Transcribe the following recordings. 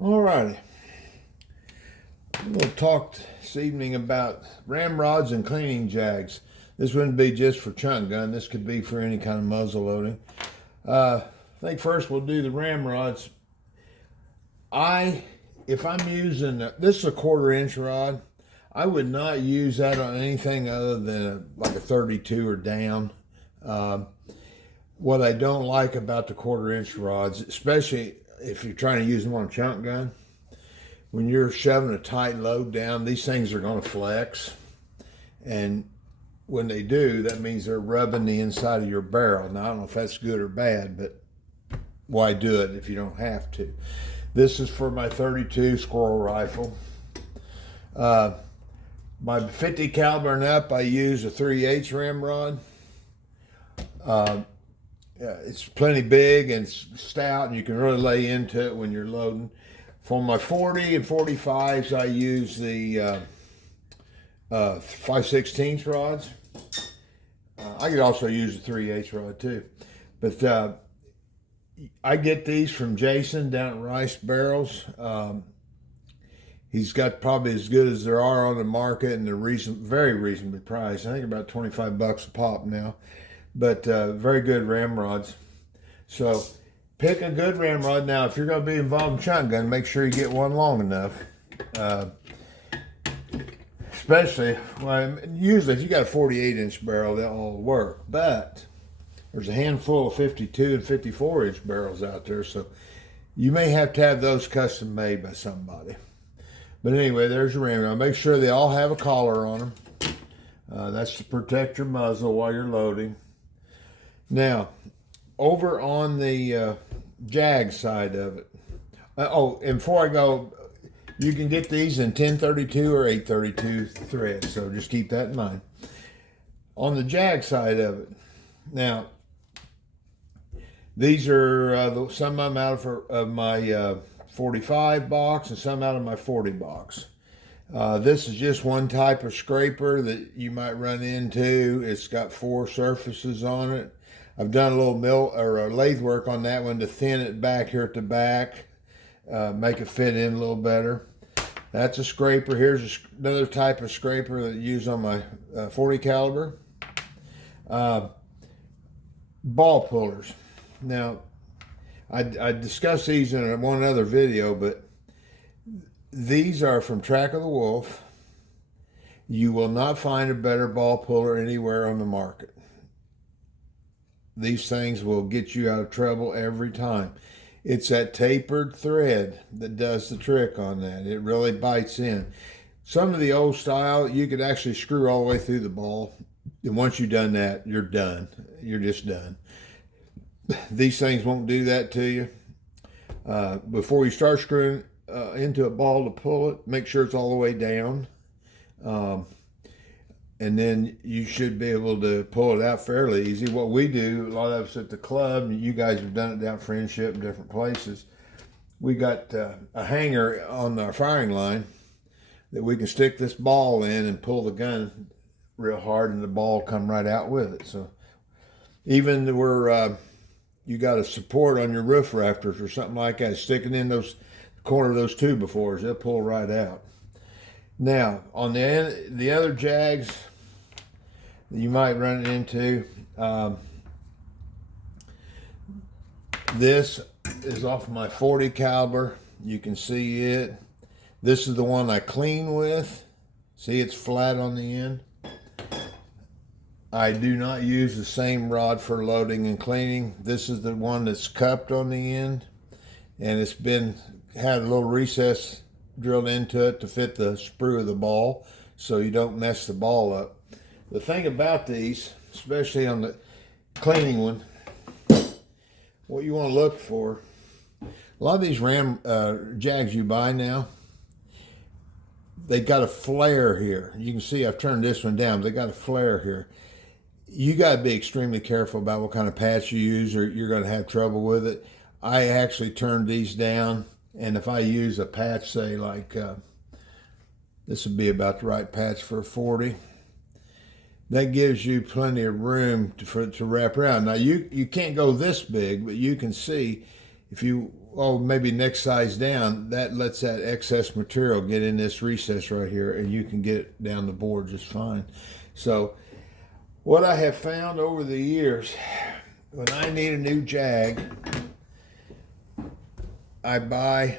Alrighty, I'm going to talk this evening about ramrods and cleaning jags. This wouldn't be just for chunk gun. This could be for any kind of muzzle loading. I think first we'll do the ramrods. If I'm using, this is a 1/4 inch rod, I would not use that on anything other than like a 32 or down. What I don't like about the 1/4 inch rods, especially if you're trying to use them on a chunk gun, when you're shoving a tight load down, these things are going to flex. And when they do, that means they're rubbing the inside of your barrel. Now, I don't know if that's good or bad, but why do it if you don't have to? This is for my 32 squirrel rifle. My 50 caliber and up, I use a 3/8 ramrod. It's plenty big and stout, and you can really lay into it when you're loading. For my 40 and 45s, I use the 5/16 rods. I could also use a 3/8 rod too. But I get these from Jason down at Rice Barrels. He's got probably as good as there are on the market, and they're very reasonably priced. I think about 25 bucks a pop now. But very good ramrods. So pick a good ramrod. Now, if you're going to be involved in shotgun, make sure you get one long enough. Especially, well, usually if you got a 48-inch barrel, they'll all work. But there's a handful of 52 and 54-inch barrels out there, so you may have to have those custom made by somebody. But anyway, there's your ramrod. Make sure they all have a collar on them. That's to protect your muzzle while you're loading. Now, over on the jag side of it. And before I go, you can get these in 1032 or 832 threads, so just keep that in mind. On the jag side of it, now, these are some of them out of my 45 box and some out of my 40 box. This is just one type of scraper that you might run into. It's got 4 surfaces on it. I've done a little lathe work on that one to thin it back here at the back, make it fit in a little better. That's a scraper. Here's another type of scraper that I use on my 40 caliber. Ball pullers. Now, I discussed these in one other video, but these are from Track of the Wolf. You will not find a better ball puller anywhere on the market. These things will get you out of trouble every time. It's that tapered thread that does the trick on that. It really bites in. Some of the old style, you could actually screw all the way through the ball. And once you've done that, you're done. You're just done. These things won't do that to you. Before you start screwing into a ball to pull it, make sure it's all the way down. And then you should be able to pull it out fairly easy. What we do, a lot of us at the club, and you guys have done it down at Friendship in different places, we got a hanger on our firing line that we can stick this ball in and pull the gun real hard, and the ball come right out with it. So even where you got a support on your roof rafters or something like that, sticking in those corner of those 2x4s, they'll pull right out. Now, on the other jags you might run it into, this is off my 40 caliber. You can see it. This is the one I clean with. See, it's flat on the end. I do not use the same rod for loading and cleaning. This is the one that's cupped on the end, and it's had a little recess drilled into it to fit the sprue of the ball so you don't mess the ball up. The thing about these, especially on the cleaning one, what you want to look for, a lot of these jags you buy now, they got a flare here. You can see I've turned this one down, but they got a flare here. You got to be extremely careful about what kind of patch you use, or you're going to have trouble with it. I actually turned these down, and if I use a patch, say like this would be about the right patch for a 40, that gives you plenty of room to wrap around. Now you can't go this big, but you can see if you oh, maybe next size down, that lets that excess material get in this recess right here, and you can get it down the bore just fine. So what I have found over the years, when I need a new jag, I buy,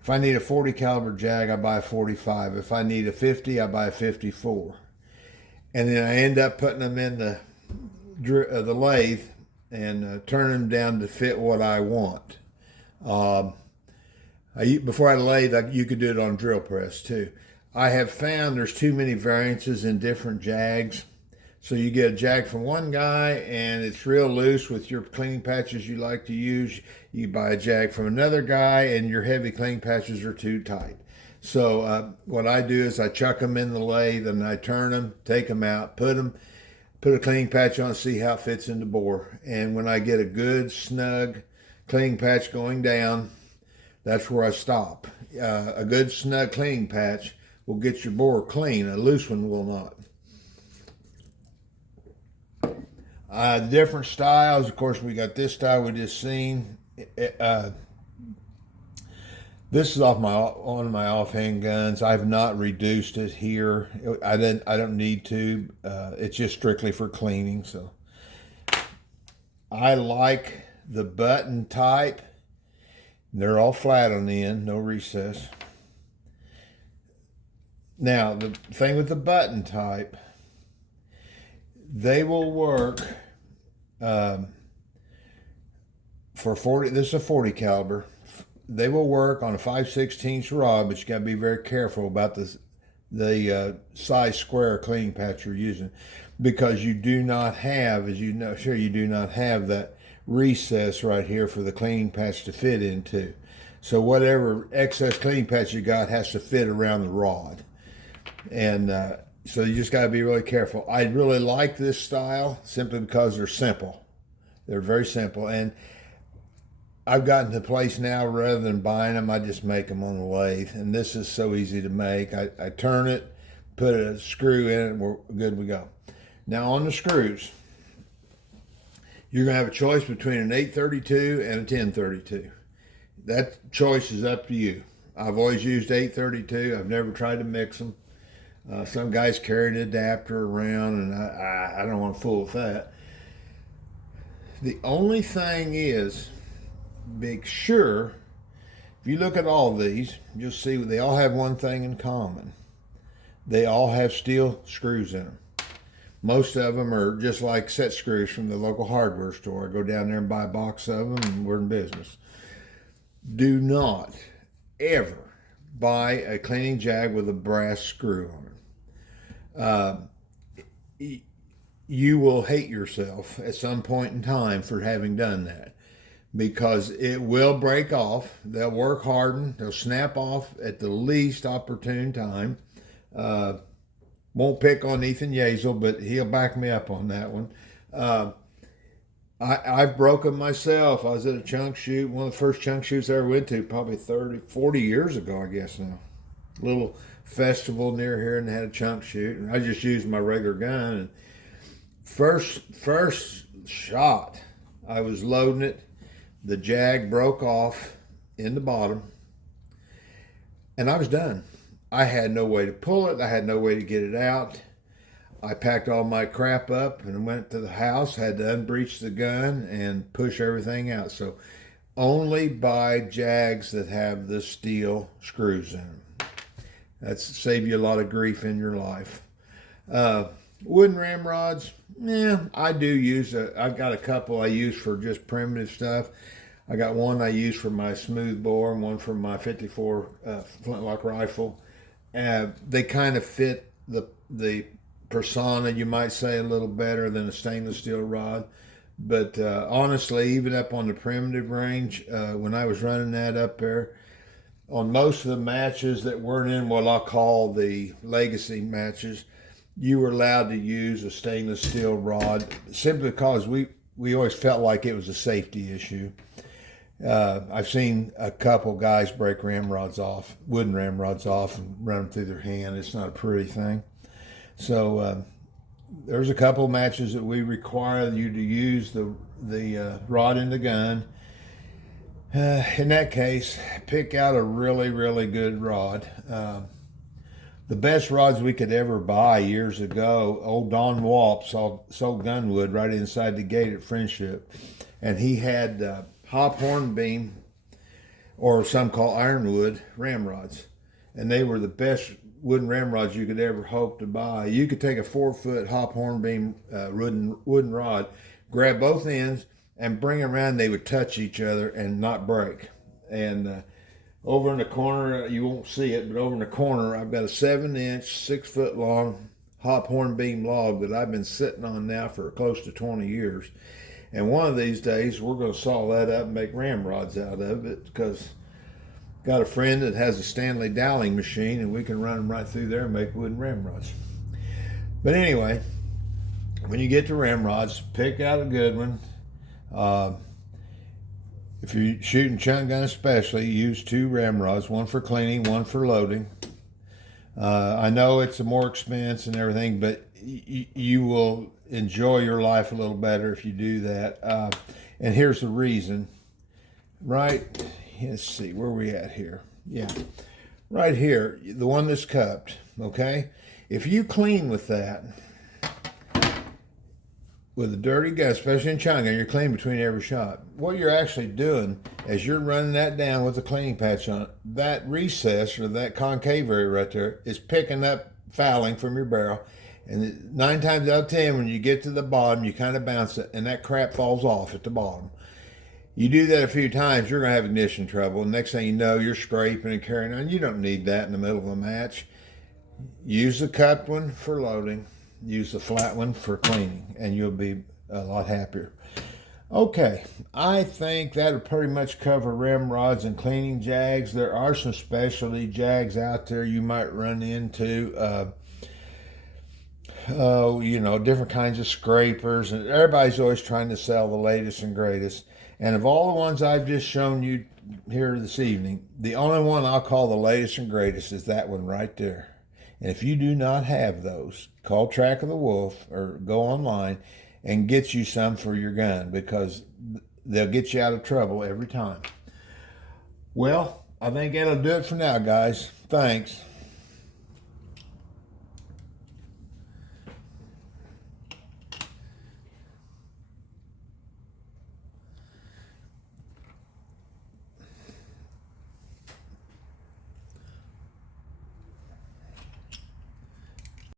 if I need a 40 caliber jag, I buy a 45. If I need a 50, I buy a 54. And then I end up putting them in the lathe and turning them down to fit what I want. Before I lathe, you could do it on drill press too. I have found there's too many variances in different jags. So you get a jag from one guy and it's real loose with your cleaning patches you like to use. You buy a jag from another guy and your heavy cleaning patches are too tight. So what I do is I chuck them in the lathe and I turn them, take them out, put a cleaning patch on, see how it fits in the bore. And when I get a good snug cleaning patch going down, that's where I stop. A good snug cleaning patch will get your bore clean. A loose one will not. Different styles. Of course, we got this style we just seen. This is on my offhand guns. I've not reduced it here. I don't need to. It's just strictly for cleaning. So I like the button type. They're all flat on the end, no recess. Now the thing with the button type, they will work for 40. This is a 40 caliber. They will work on a 5/16 rod, but you got to be very careful about the size square cleaning patch you're using, because you do not have, as you know, sure, you do not have that recess right here for the cleaning patch to fit into. So whatever excess cleaning patch you got has to fit around the rod, and so you just got to be really careful. I really like this style simply because they're simple. They're very simple, and I've gotten to the place now, rather than buying them, I just make them on the lathe, and this is so easy to make. I turn it, put a screw in it, and we're good we go. Now on the screws, you're going to have a choice between an 832 and a 1032. That choice is up to you. I've always used 832. I've never tried to mix them. Some guys carry an adapter around, and I don't want to fool with that. The only thing is, make sure, if you look at all these, you'll see they all have one thing in common. They all have steel screws in them. Most of them are just like set screws from the local hardware store. I go down there and buy a box of them, and we're in business. Do not ever buy a cleaning jag with a brass screw on it. You will hate yourself at some point in time for having done that, because it will break off. They'll work hardened. They'll snap off at the least opportune time. Won't pick on Ethan Yazel, but he'll back me up on that one. I've broken myself. I was at a chunk shoot, one of the first chunk shoots I ever went to, probably 40 years ago, I guess now. Little festival near here, and they had a chunk shoot, and I just used my regular gun. And first shot, I was loading it. The jag broke off in the bottom, and I was done. I had no way to pull it. I had no way to get it out. I packed all my crap up and went to the house, had to unbreech the gun and push everything out. So only buy jags that have the steel screws in them. That's save you a lot of grief in your life. Wooden ramrods, yeah, I do use. I've got a couple I use for just primitive stuff. I got one I use for my smooth bore and one for my 54 flintlock rifle. They kind of fit the persona, you might say, a little better than a stainless steel rod. But honestly, even up on the primitive range, when I was running that up there, on most of the matches that weren't in what I'll call the legacy matches, you were allowed to use a stainless steel rod simply because we always felt like it was a safety issue. I've seen a couple guys break ramrods off, wooden ramrods off, and run them through their hand. It's not a pretty thing. So there's a couple matches that we require you to use the rod in the gun. In that case, pick out a really, really good rod. The best rods we could ever buy years ago, old Don Walp sold gunwood right inside the gate at Friendship. And he had hop hornbeam, or some call ironwood, ramrods. And they were the best wooden ramrods you could ever hope to buy. You could take a 4-foot hop hornbeam wooden rod, grab both ends, and bring them around. They would touch each other and not break. And over in the corner, you won't see it, but over in the corner, I've got a 7-inch, 6-foot long hop hornbeam log that I've been sitting on now for close to 20 years. And one of these days, we're going to saw that up and make ramrods out of it, because got a friend that has a Stanley Dowling machine, and we can run them right through there and make wooden ramrods. But anyway, when you get to ramrods, pick out a good one. If you're shooting chunk gun especially, use 2 ramrods, one for cleaning, one for loading. I know it's a more expense and everything, but you will enjoy your life a little better if you do that. And here's the reason. Right, let's see, where are we at here? Yeah, right here, the one that's cupped, okay? If you clean with that, with a dirty gun, especially in chunk gun, you're cleaning between every shot. What you're actually doing as you're running that down with a cleaning patch on it, that recess or that concave area right there is picking up fouling from your barrel. And 9 times out of 10, when you get to the bottom, you kind of bounce it, and that crap falls off at the bottom. You do that a few times, you're going to have ignition trouble. And next thing you know, you're scraping and carrying on. You don't need that in the middle of a match. Use the cupped one for loading. Use the flat one for cleaning, and you'll be a lot happier. Okay, I think that'll pretty much cover ramrods and cleaning jags. There are some specialty jags out there you might run into. Different kinds of scrapers, and everybody's always trying to sell the latest and greatest. And of all the ones I've just shown you here this evening, the only one I'll call the latest and greatest is that one right there. And if you do not have those, call Track of the Wolf or go online and get you some for your gun, because they'll get you out of trouble every time. Well, I think that'll do it for now, guys. Thanks.